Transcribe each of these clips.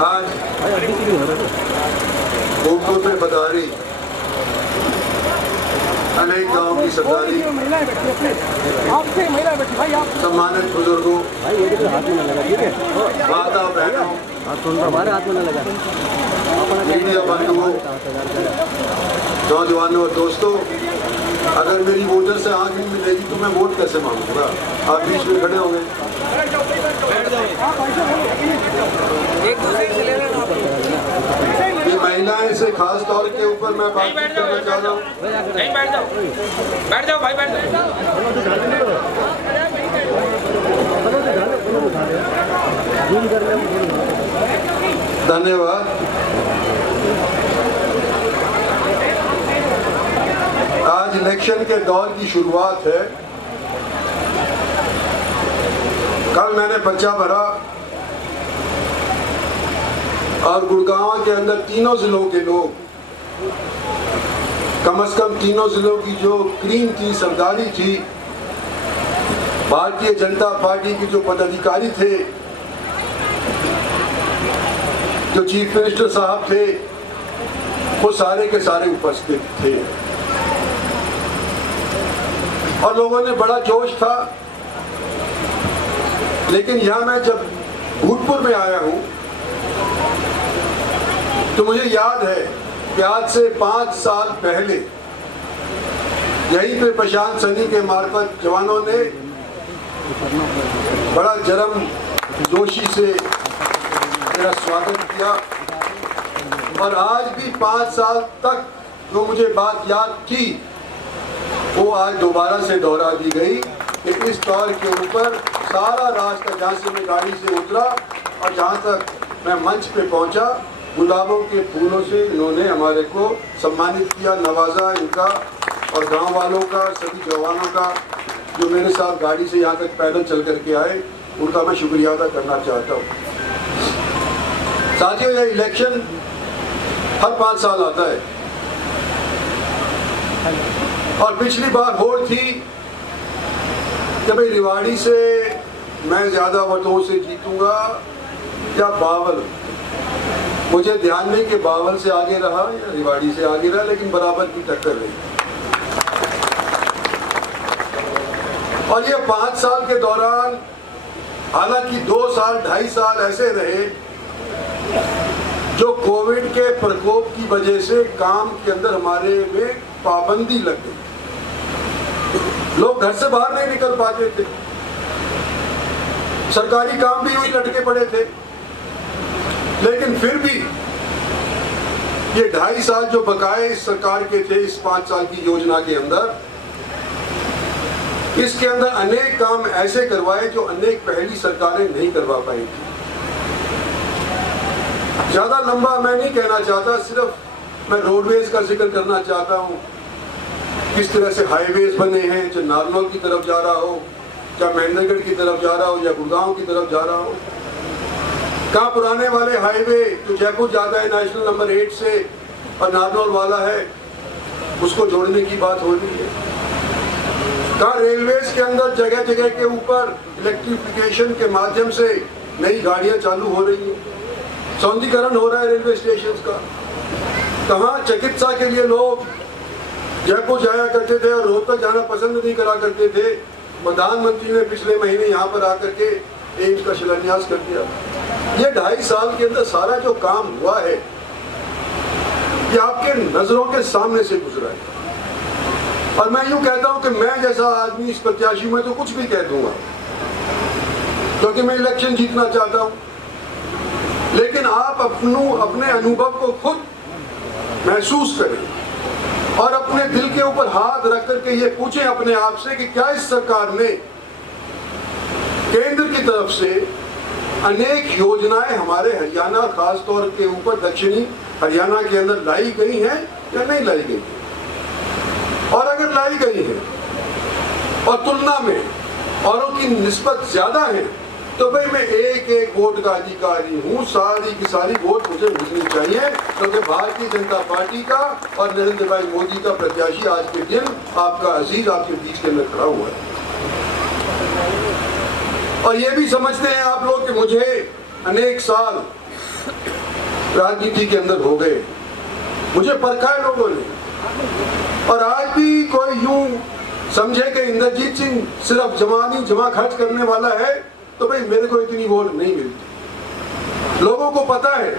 आज गोकुल में बदारी अनेक गांव की सरदारी सम्मानित बुजुर्गों, माता बहनों, मीडिया बंधुओं, नौजवानों और दोस्तों, अगर मेरी वोटर से आंख नहीं मिलेगी तो मैं वोट कैसे मांगूंगा? आप बीच में खड़े होंगे। ये महिलाएं से खास तौर के ऊपर मैं बात करना चाह रहा हूँ। बैठ जाओ भाई, बैठ जाओ। धन्यवाद। आज इलेक्शन के दौर की शुरुआत है। कल मैंने पर्चा भरा और गुड़गांव के अंदर तीनों जिलों के लोग, कम से कम तीनों जिलों की जो क्रीम थी, सरदारी थी, भारतीय जनता पार्टी के जो पदाधिकारी थे, जो चीफ मिनिस्टर साहब थे, वो सारे के सारे उपस्थित थे और लोगों ने बड़ा जोश था। लेकिन यहां मैं जब भूतपुर में आया हूं तो मुझे याद है कि आज से 5 साल पहले यहीं पे प्रशांत सनी के मार्फत जवानों ने बड़ा जरम जोशी से मेरा स्वागत किया और आज भी 5 साल तक जो मुझे बात याद थी वो आज दोबारा से दोहरा दी गई कि इस दौर के ऊपर सारा रास्ता, जहाँ से मैं गाड़ी से उतरा और जहाँ तक मैं मंच पे पहुँचा, गुलाबों के फूलों से इन्होंने हमारे को सम्मानित किया, नवाजा इनका और गांव वालों का, सभी जवानों का जो मेरे साथ गाड़ी से यहाँ तक पैदल चल करके आए, उनका मैं शुक्रिया अदा करना चाहता हूँ। साथियों, यह इलेक्शन हर 5 साल आता है और पिछली बार वोट थी कि भाई रिवाड़ी से मैं ज्यादा वोटों से जीतूंगा या बावल। मुझे ध्यान नहीं कि बावल से आगे रहा या रिवाड़ी से आगे रहा, लेकिन बराबर की टक्कर रही। और ये 5 साल के दौरान, हालांकि 2 साल 2.5 साल ऐसे रहे जो कोविड के प्रकोप की वजह से काम के अंदर हमारे में पाबंदी लग गई, लोग घर से बाहर नहीं निकल पाते थे, सरकारी काम भी यूं ही लटके पड़े थे। लेकिन फिर भी ये 2.5 साल जो बकाए इस सरकार के थे, इस 5 साल की योजना के अंदर, इसके अंदर अनेक काम ऐसे करवाए जो अनेक पहली सरकारें नहीं करवा पाई थी। ज्यादा लंबा मैं नहीं कहना चाहता, सिर्फ मैं रोडवेज का जिक्र करना चाहता हूँ। किस तरह से हाईवेज बने हैं, चाहे नारनौल की तरफ जा रहा हो, चाहे महेंद्रगढ़ की तरफ जा रहा हो या गुड़गांव की तरफ जा रहा हो। कहाँ पुराने वाले हाईवे जो जयपुर जाता है नेशनल नंबर 8 से और नारनौल वाला है, उसको जोड़ने की बात हो रही है। कहाँ रेलवेज के अंदर जगह जगह के ऊपर इलेक्ट्रिफिकेशन के माध्यम से नई गाड़ियां चालू हो रही हैं, सौंदर्यीकरण हो रहा है रेलवे स्टेशन का। कहाँ चिकित्सा के लिए लोग जयपुर जाया करते थे और रोहतक जाना पसंद नहीं करा करते थे, प्रधानमंत्री ने पिछले महीने यहाँ पर आकर के एम्स का शिलान्यास कर दिया। ये 2.5 साल के अंदर सारा जो काम हुआ है ये आपके नजरों के सामने से गुजरा है। और मैं यूं कहता हूं कि मैं जैसा आदमी इस प्रत्याशी में तो कुछ भी कह दूंगा, क्योंकि मैं इलेक्शन जीतना चाहता हूं। लेकिन आप अपने अनुभव को खुद महसूस करें और अपने दिल के ऊपर हाथ रख करके ये पूछें अपने आप से कि क्या इस सरकार ने केंद्र की तरफ से अनेक योजनाएं हमारे हरियाणा, खास तौर के ऊपर दक्षिणी हरियाणा के अंदर लाई गई हैं या नहीं लाई गई, और अगर लाई गई है और तुलना में औरों की निस्बत ज्यादा है, तो भाई मैं एक वोट का अधिकारी हूँ, सारी की सारी वोट मुझे मिलनी चाहिए, क्योंकि भारतीय जनता पार्टी का और नरेंद्र भाई मोदी का प्रत्याशी आज के दिन आपका अजीज आपके बीच के अंदर खड़ा हुआ है। और ये भी समझते हैं आप लोग कि मुझे अनेक साल राजनीति के अंदर हो गए, मुझे परखा है लोगों ने। और आज भी कोई यूं समझे कि इंद्रजीत सिंह सिर्फ जमा खर्च करने वाला है, तो भाई मेरे को इतनी वोट नहीं मिलती। लोगों को पता है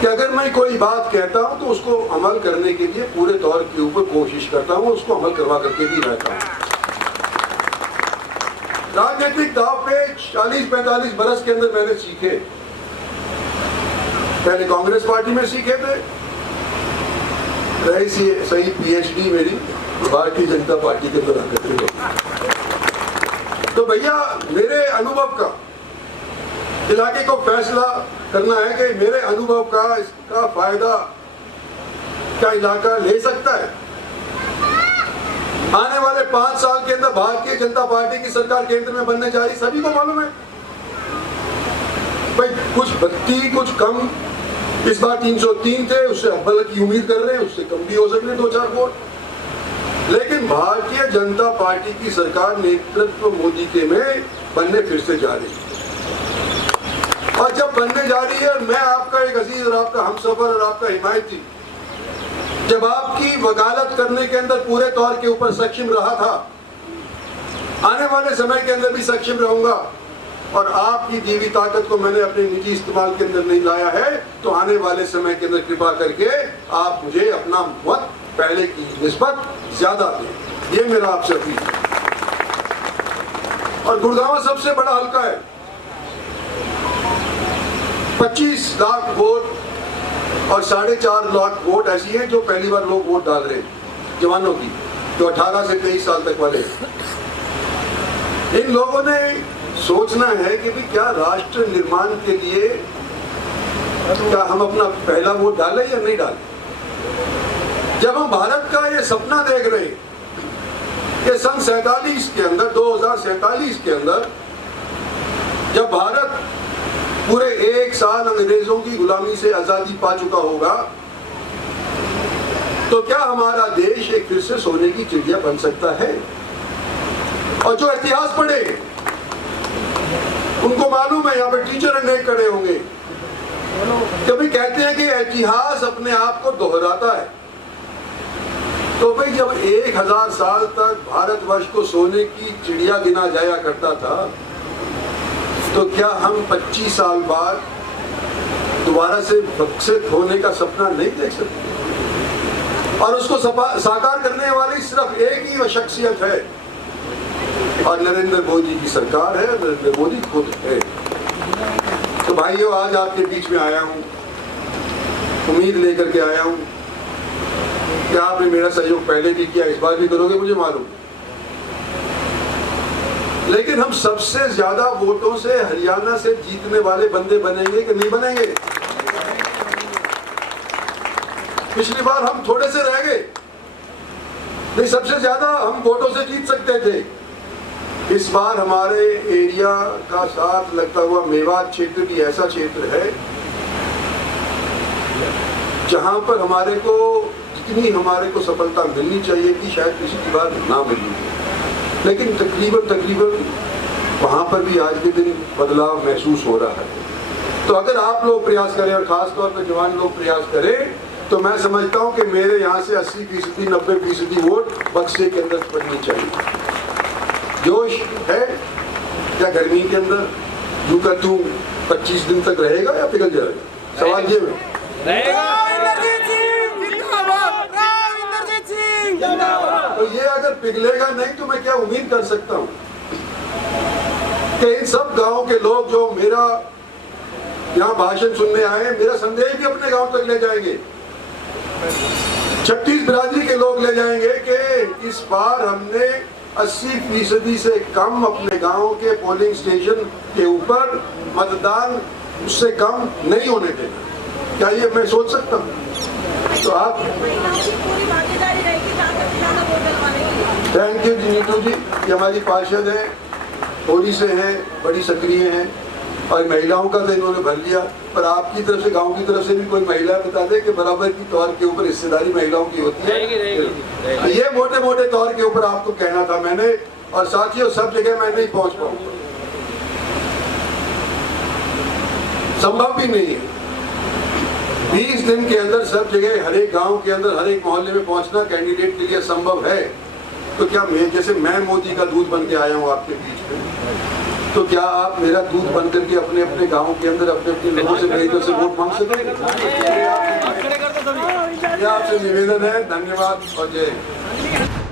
कि अगर मैं कोई बात कहता हूं तो उसको अमल करने के लिए पूरे तौर के ऊपर कोशिश करता हूं, उसको अमल करवा करके भी रहता हूं। राजनीतिक दांवपेच 40-45 बरस के अंदर मैंने सीखे। पहले कांग्रेस पार्टी में सीखे थे, रही सही पीएचडी मेरी भारतीय जनता पार्टी के अंदर आकर। तो भैया मेरे अनुभव का इलाके को फैसला करना है कि मेरे अनुभव का इसका फायदा क्या इलाका ले सकता है। आने वाले 5 साल के अंदर भारतीय जनता पार्टी की सरकार केंद्र में बनने जा रही, सभी को मालूम है भाई। कुछ बढ़ती कुछ कम, इस बार 303 थे, उससे अव्वल की उम्मीद कर रहे हैं, उससे कम भी हो सकते हैं 2-4 वोट। लेकिन भारतीय जनता पार्टी की सरकार नेतृत्व मोदी के में बनने फिर से जा रही है। और जब बनने जा रही है, मैं आपका एक अजीज और आपका हमसफर और आपका हिमायती, जब आपकी वकालत करने के अंदर पूरे तौर के ऊपर सक्षम रहा था, आने वाले समय के अंदर भी सक्षम रहूंगा। और आपकी दीवी ताकत को मैंने अपने निजी इस्तेमाल के अंदर नहीं लाया है, तो आने वाले समय के अंदर कृपा करके आप मुझे अपना मत पहले की निस्बत ज्यादा दें, ये मेरा आपसे अपील है। और गुड़गांव सबसे बड़ा हल्का है, 25 लाख वोट और 4.5 लाख वोट ऐसी हैं जो पहली बार लोग वोट डाल रहे हैं, जवानों की, जो 18 से 23 साल तक वाले हैं। इन लोगों ने सोचना है कि भी क्या राष्ट्र निर्माण के लिए क्या हम अपना पहला वोट डालें या नहीं डालें। जब हम भारत का ये सपना देख रहे हैं कि सन 47 के अंदर, 2047 के अंदर, जब भारत पूरे 1 साल अंग्रेजों की गुलामी से आजादी पा चुका होगा, तो क्या हमारा देश एक फिर से सोने की चिड़िया बन सकता है। और जो इतिहास पढ़े उनको मालूम है, यहाँ पर टीचर अनेक खड़े होंगे, कभी कहते हैं कि इतिहास अपने आप को दोहराता है। तो भाई जब 1000 साल तक भारतवर्ष को सोने की चिड़िया गिना जाया करता था, तो क्या हम 25 साल बाद दोबारा से विकसित होने का सपना नहीं देख सकते। और उसको साकार करने वाली सिर्फ एक ही शख्सियत है, और नरेंद्र मोदी की सरकार है, नरेंद्र मोदी खुद है। तो भाइयों, आज आपके बीच में आया हूं, उम्मीद लेकर के आया हूं कि आपने मेरा सहयोग पहले भी किया, इस बार भी करोगे मुझे मालूम। लेकिन हम सबसे ज्यादा वोटों से हरियाणा से जीतने वाले बंदे बनेंगे कि नहीं बनेंगे। पिछली बार हम थोड़े से रह गए, नहीं सबसे ज्यादा हम वोटों से जीत सकते थे। इस बार हमारे एरिया का साथ लगता हुआ मेवात क्षेत्र भी ऐसा क्षेत्र है जहां पर हमारे को जितनी हमारे को सफलता मिलनी चाहिए थी, शायद किसी की बार ना मिली, लेकिन तकरीबन वहां पर भी आज के दिन बदलाव महसूस हो रहा है। तो अगर आप लोग प्रयास करें, और खास तौर पर जवान लोग प्रयास करें, तो मैं समझता हूं कि मेरे यहाँ से 80%, 90% वोट बक्से के अंदर पड़नी चाहिए। जोश है क्या गर्मी के अंदर? यूं का तू 25 दिन तक रहेगा या पिघल जाएगा? सवाल ये है। तो ये अगर पिघलेगा नहीं तो मैं क्या उम्मीद कर सकता हूं कि इन सब गांव के लोग जो मेरा यहाँ भाषण सुनने आए, मेरा संदेश भी अपने गांव तक ले जाएंगे। 36 बिरादरी के लोग ले जाएंगे कि इस बार हमने 80% से कम अपने गांव के पोलिंग स्टेशन के ऊपर मतदान उससे कम नहीं होने देना। क्या ये मैं सोच सकता हूँ? तो आप थैंक यू जी नीतू जी, ये हमारी पार्षद है, थोड़ी से हैं, बड़ी सक्रिय हैं, और महिलाओं का तो इन्होंने भर लिया। पर आपकी तरफ से, गांव की तरफ से भी कोई महिला बता दे कि बराबर की तौर के ऊपर हिस्सेदारी महिलाओं की होती है। ये मोटे मोटे तौर के ऊपर आपको कहना था मैंने। और साथियों, सब जगह मैं नहीं पहुंच पाऊंगा, संभव भी नहीं है। 20 दिन के अंदर सब जगह, हर एक गांव के अंदर, हर एक मोहल्ले में पहुंचना कैंडिडेट के लिए संभव है। तो क्या जैसे मैं मोदी का दूध बन के आया हूं आपके बीच में, तो क्या आप मेरा दूध बन करके अपने अपने गाँव के अंदर अपने अपने लोगों से मेरी तरफ से वोट मांग सकेंगे? ये आपसे निवेदन है। धन्यवाद और जय हिंद।